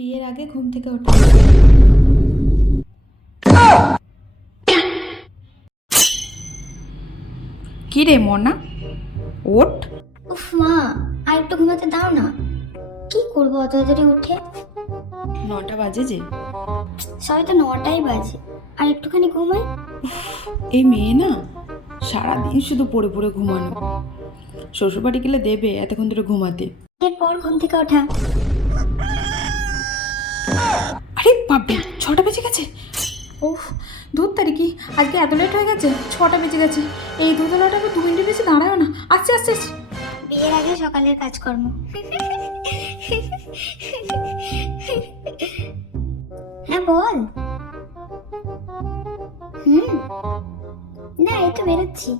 বিয়ের আগে ঘুম থেকে ওঠা। কি রে মনা? ওঠ। উফ মা আর একটু ঘুমাতে দাও না। কি করব অত তাড়াতাড়ি উঠে? নটা বাজে যে। সবাই তো নটাই বাজে। আর একটুখানি ঘুমাই? এই মেয়ে না সারাদিন শুধু পড়ে পড়ে ঘুমানো। শ্বশুরবাড়ি গেলে দেবে এতক্ষণ ধরে ঘুমাতে। এরপর ঘুম থেকে ওঠা। আরে বাপরে ছটা বেজে গেছে? ওহ দুধ তারিখি আজকে এত লেট হয়ে গেছে ছটা বেজে গেছে। এই আবার দু মিনিট বেশি দাঁড়ায় না। আচ্ছা আচ্ছা আচ্ছা বিয়ের আগে সকালের কাজকর্ম। হ্যাঁ বল। হুম। না এই তো বেরোচ্ছি।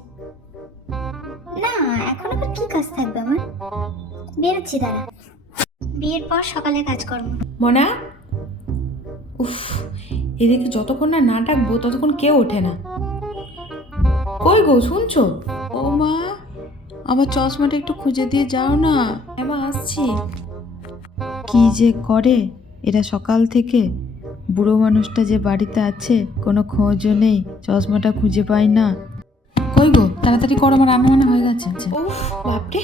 না এখন আবার কি কাজ থাকবে আমার? বেরোচ্ছি দাঁড়া। বিয়ের পর সকালে কাজকর্ম। মনা? উফ, এদিকে যতক্ষণ না না ডাকবো, ততক্ষণ কেউ ওঠে না। কই গো, শুনছো? ও মা, আমার চশমাটা একটু খুঁজে দিয়ে যাও না। এবার আসছি। কি যে করে, এরা সকাল থেকে। বুড়ো মানুষটা যে বাড়িতে আছে, কোনো খোঁজও নেই, চশমাটা খুঁজে পায় না। কই গো? তাড়াতাড়ি করো আমার রান্না বান্না হয়ে গেছে। ও বাপরে।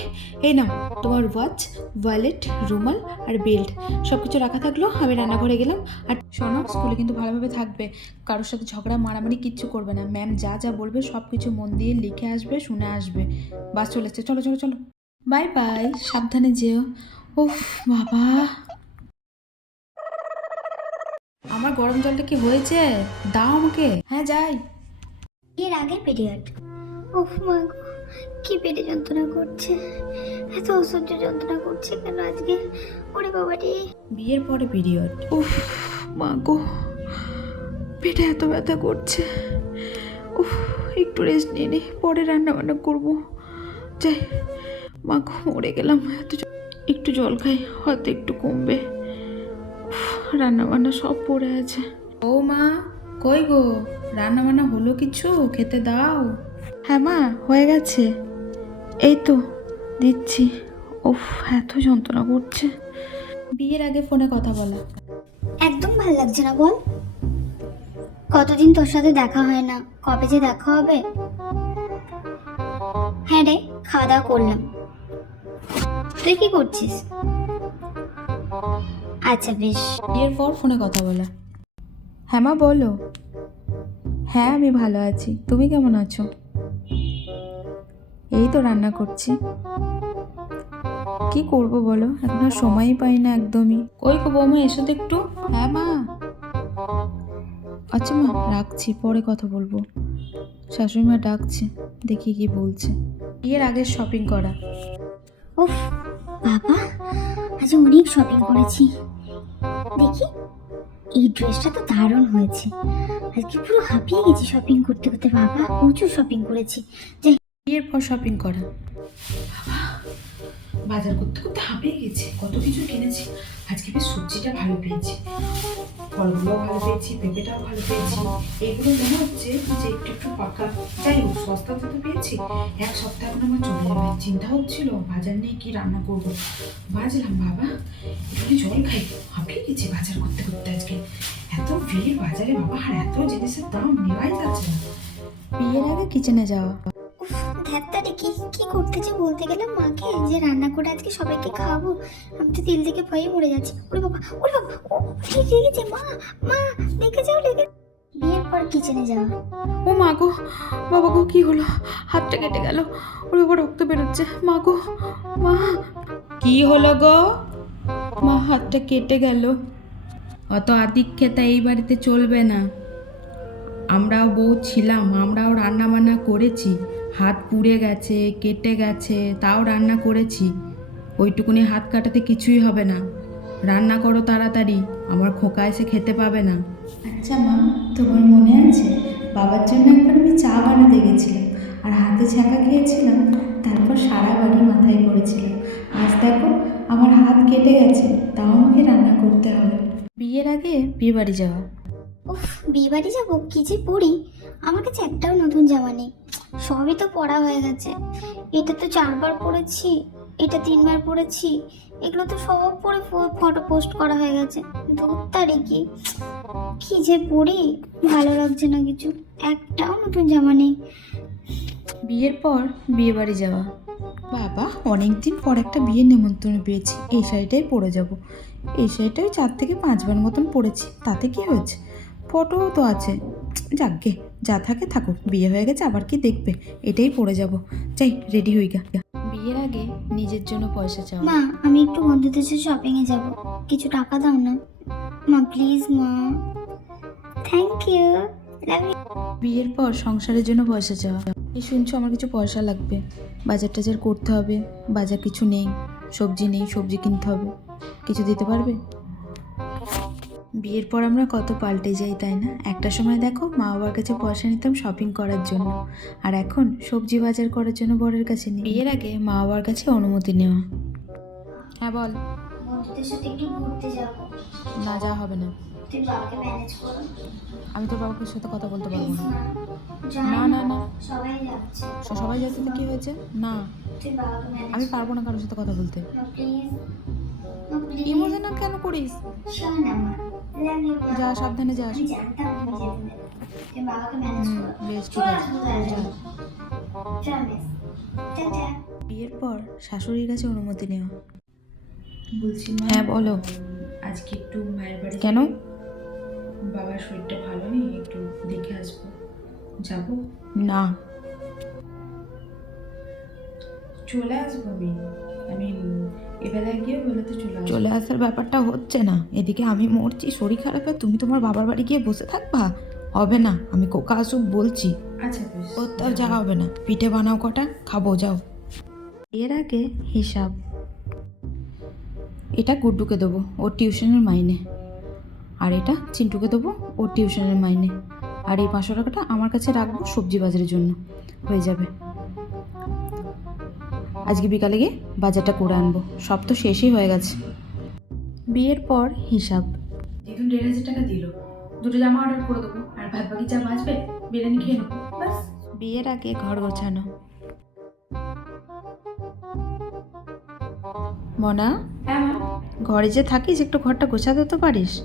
এই নাও তোমার ওয়াচ ওয়ালেট রুমাল আর বেল্ট সব কিছু রাখা থাকল আমি রান্নাঘরে গেলাম। আর শোনো স্কুলে কিন্তু ভালোভাবে থাকবে। কারোর সাথে ঝগড়া মারামারি কিচ্ছু করবে না। ম্যাম যা যা বলবে সব কিছু মন দিয়ে লিখে আসবে শুনে আসবে। বাস চলে এসছে চলো চলো চলো। বাই বাই সাবধানে যেও। উফ বাবা। আমার গরম জলটা কি হয়েছে? দাও আমাকে। হ্যাঁ যাই। এর আগের পিরিয়ড উফ মা গো, কি পেটে যন্ত্রণা করছে এত অসহ্য যন্ত্রণা করছে কেন আজকে? ওরে বাবারে বিয়ের পরে পিরিয়ড। উফ মা গো পেটে এত ব্যথা করছে। উফ একটু রেস্ট নিয়ে নি পরে রান্না বান্না করব। যাই মা গো মরে গেলাম এত একটু জল খাই হয়তো একটু কমবে। উফ, রান্না বান্না সব পড়ে আছে। ও মা কই গো? রান্না বান্না হলো কিছু? খেতে দাও। হ্যাঁ মা হয়ে গেছে। এই তো দিচ্ছি। উফ এত যন্ত্রণা করছে। বিয়ের আগে ফোনে কথা বলা। একদম ভালো লাগছে না বল। কতদিন তোর সাথে দেখা হয় না? কবে যে দেখা হবে? হ্যাঁ রে খাওয়া দাওয়া করলাম। তুই কি করছিস? আচ্ছা বেশ। বিয়ের পর ফোনে কথা বলা। হ্যাঁ মা বলো। হ্যাঁ আমি ভালো আছি। তুমি কেমন আছো? এই তো রান্না করছি। কি করব বলো? এখন আর সময়ই পাই না একদমই। কই গো বৌমা এসো তো একটু। হ্যাঁ মা। আচ্ছা মা রাখছি পরে কথা বলব। শাশুড়ি মা ডাকছে দেখি কি বলছে। বিয়ের আগে শপিং করা। উফ বাবা আজ অনেক শপিং করেছি। দেখি এই ড্রেসটা তো দারুণ হয়েছে। আজকে পুরো হাঁপিয়ে গেছি শপিং করতে করতে বাবা প্রচুর শপিং করেছি। যাই বিয়ের পর শপিং করা। বাজার করতে করতে হাঁপিয়ে গেছি কত কিছু কিনেছি। আজকে বেশ সবজিটা ভালো পেয়েছি ফলগুলোও ভালো পেয়েছি পেঁপেটাও ভালো পেয়েছি। এগুলো মনে হচ্ছে যে একটু একটু পাকা। যাই হোক সস্তাতে তো পেয়েছি। এক সপ্তাহ এখন আমার চলে যাবে। চিন্তা হচ্ছিল বাজার নিয়ে কি রান্না করব? বাজলাম বাবা একটু জল খাই। হাঁপিয়ে গেছি বাজার করতে করতে আজকে। এত ভিড় বাজারে বাবা আর এত জিনিসের দাম নেওয়াই যাচ্ছে না। বিয়ের আগে কিচেনে যাওয়া। ধ্যাত্তারে কি কি করতে যে বলতে গেলাম মাকে? যে রান্না করে আজকে সবাইকে খাওয়াবো। আমি তো তেল থেকে ভয়ে মরে যাচ্ছি। ওরে বাবা ওরে বাবা ও লেগেছে মা মা দেখে যাও লেগে বিয়ের পর কিচেনে যাওয়া ও মা গো বাবা গো কি হলো? হাতটা কেটে গেল। ওর বাবা রক্ত বেরোচ্ছে। মা গো মা। কি হলো গো? মা হাতটা কেটে গেল। অত আদিক্ষেতা এই বাড়িতে চলবে না। আমরাও বউ ছিলাম আমরাও রান্না বান্না করেছি। হাত পুড়ে গেছে কেটে গেছে তাও রান্না করেছি। ওইটুকুনি হাত কাটাতে কিছুই হবে না। রান্না করো তাড়াতাড়ি আমার খোকা এসে খেতে পাবে না। আচ্ছা মা তোমার মনে আছে? বাবার জন্য একবার আমি চা বানাতে গেছিলাম। আর হাতে ছ্যাঁকা খেয়েছিলাম তারপর সারা বাড়ি মাথায় পড়েছিল। আজ দেখো আমার হাত কেটে গেছে তাও আমাকে রান্না করতে হবে। বিয়ের আগে বিয়ে বাড়ি যাওয়া। উফ বিয়ে বাড়ি যাব কি যে পড়ি আমার কাছে একটাও নতুন জামা নেই। সবই তো পড়া হয়ে গেছে। এটা তো চারবার পরেছি এটা তিনবার পড়েছি, এগুলো তো সব পরে ফটো পোস্ট করা হয়ে গেছে। দু তারিখে কি? যে পড়ি? ভালো লাগছে না কিছু। একটাও নতুন জামা নেই। বিয়ের পর বিয়ে বাড়ি যাওয়া। বাবা অনেক দিন পর একটা বিয়ের নেমন্তন্ন পেয়েছি। এই শাড়িটাই পরে যাব। এই শাড়িটাই চার থেকে পাঁচবার মতন পরেছি। তাতে কি হয়েছে? ফটোও তো আছে। যাকগে যা থাকে থাকুক বিয়ে হয়ে গেছে আবার কি দেখবে? এটাই পড়ে যাব। যাই রেডি হই গা। বিয়ের আগে নিজের জন্য পয়সা চাও। মা আমি একটু বন্ধুদের সাথে শপিংয়ে যাব। কিছু টাকা দাও না। মা প্লিজ মা। থ্যাংক ইউ লাভ ইউ বিয়ের পর সংসারের জন্য পয়সা চাওয়া এই শুনছো আমার কিছু পয়সা লাগবে। বাজার টাজার করতে হবে। বাজার কিছু নেই। সবজি নেই সবজি কিনতে হবে। কিছু দিতে পারবে? বিয়ের পর আমরা কত পাল্টে যাই তাই না? একটা সময় দেখো মা বাবার কাছে পয়সা নিতাম শপিং করার জন্য। আর এখন সবজি বাজার করার জন্য বরের কাছে নিই। বিয়ের আগে মা বাবার কাছে অনুমতি নেওয়া। হ্যাঁ বল। বন্ধুদের সাথে একটু ঘুরতে যাব। না যা হবে না। তুই বাবাকে ম্যানেজ করো। আমি তোর বাবার সাথে কথা বলতে পারব না। না না, না। সবাই যাচ্ছে। সবাই যাচ্ছে তো কি হয়েছে? না। তুই বাবাকে ম্যানেজ আমি পারব না কারোর সাথে কথা বলতে। প্লিজ ইমোশনাল কেন করিস? শোন ইউ যা সাবধানে যাস করো বেশ ঠিক আছে। যা। বিয়ের পর শাশুড়ির কাছে অনুমতি নেওয়া বলছি হ্যাঁ বলো। আজকে একটু মায়ের বাড়ি কেন? বাবার শরীরটা ভালো নেই একটু দেখে আসব। যাব? না। চলে আসব আমি। আমি এবেলায় গিয়ে বলে চলে চলে আসার ব্যাপারটা হচ্ছে না। এদিকে আমি মরছি শরীর খারাপ তুমি তোমার বাবার বাড়ি গিয়ে বসে থাকবা? হবে না আমি কোকা আসুক বলছি। আচ্ছা কোথাও যাওয়া হবে না। পিঠে বানাও কটা খাব যাও। এর আগে হিসাব। এটা গুড্ডুকে দেবো ওর টিউশনের মাইনে। আর এটা চিন্টুকে দেবো ওর টিউশনের মাইনে। আর এই পাঁচশো টাকাটা আমার কাছে রাখব সবজি বাজারের জন্য। হয়ে যাবে। আজকে বিকালে গিয়ে বাজারটা করে আনব। সব তো শেষই হয়ে গেছে। বিয়ের পর হিসাব। দিদুন দেড় হাজার টাকা দিল। দুটো জামা অর্ডার করে দেবো। আর ভাত বাকি যা বাঁচবে বিরিয়ানি খেয়ে নেব। ব্যাস। বিয়ের আগে ঘর গোছানো। মনা হ্যাঁ ঘরে যে থাকিস একটু ঘরটা গোছাতে তো পারিস?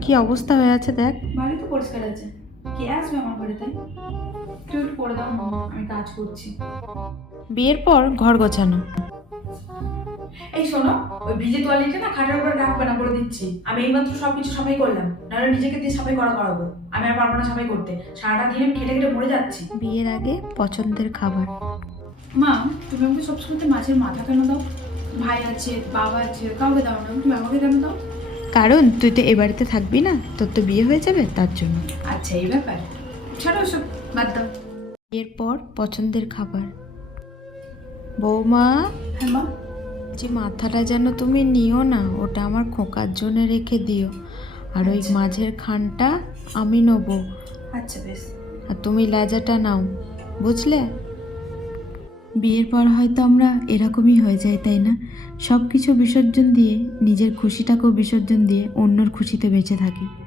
কি অবস্থা হয়ে আছে দেখ। বাড়ি তো পরিষ্কার আছে। কে আসবে আমার ঘরে তাই করে দাও আমি কাজ করছি। বিয়ের পর ঘর গোছানো। এই শোনো ওই ভিজে তোয়ালিটা না খাটের উপরে রাখবে না বলে দিচ্ছি। আমি এইমাত্র সব কিছু সাফাই করলাম নাহলে নিজেকে দিয়ে সাফাই করা করাবো। আমি আর পারব না সাফাই করতে। সারাটা দিন আমি খেটে খেটে মরে যাচ্ছি। বিয়ের আগে পছন্দের খাবার। মা তুমি আমাকে সবসময় মাছের মাথা কেন দাও? ভাই আছে বাবা আছে কাউকে দাও না তুমি আমাকে কেন দাও? কারণ তুই তো এ বাড়িতে থাকবি না তোর তো বিয়ে হয়ে যাবে তার জন্য। আচ্ছা এই ব্যাপার। ছাড়ো ওসব বাদ দাও। বিয়ের পর পছন্দের খাবার। বৌমা হ্যাঁ মা। যে মাথাটা যেন তুমি নিও না ওটা আমার খোকার জন্য রেখে দিও। আর ওই আচ্ছা। মাঝের খানটা আমি নেব। আচ্ছা বেশ। আর তুমি লাজাটা নাও বুঝলে? বিয়ের পর হয়তো আমরা এরকমই হয়ে যাই, তাই না? সব কিছু বিসর্জন দিয়ে, নিজের খুশিটাকেও বিসর্জন দিয়ে অন্যর খুশিতে বেঁচে থাকি।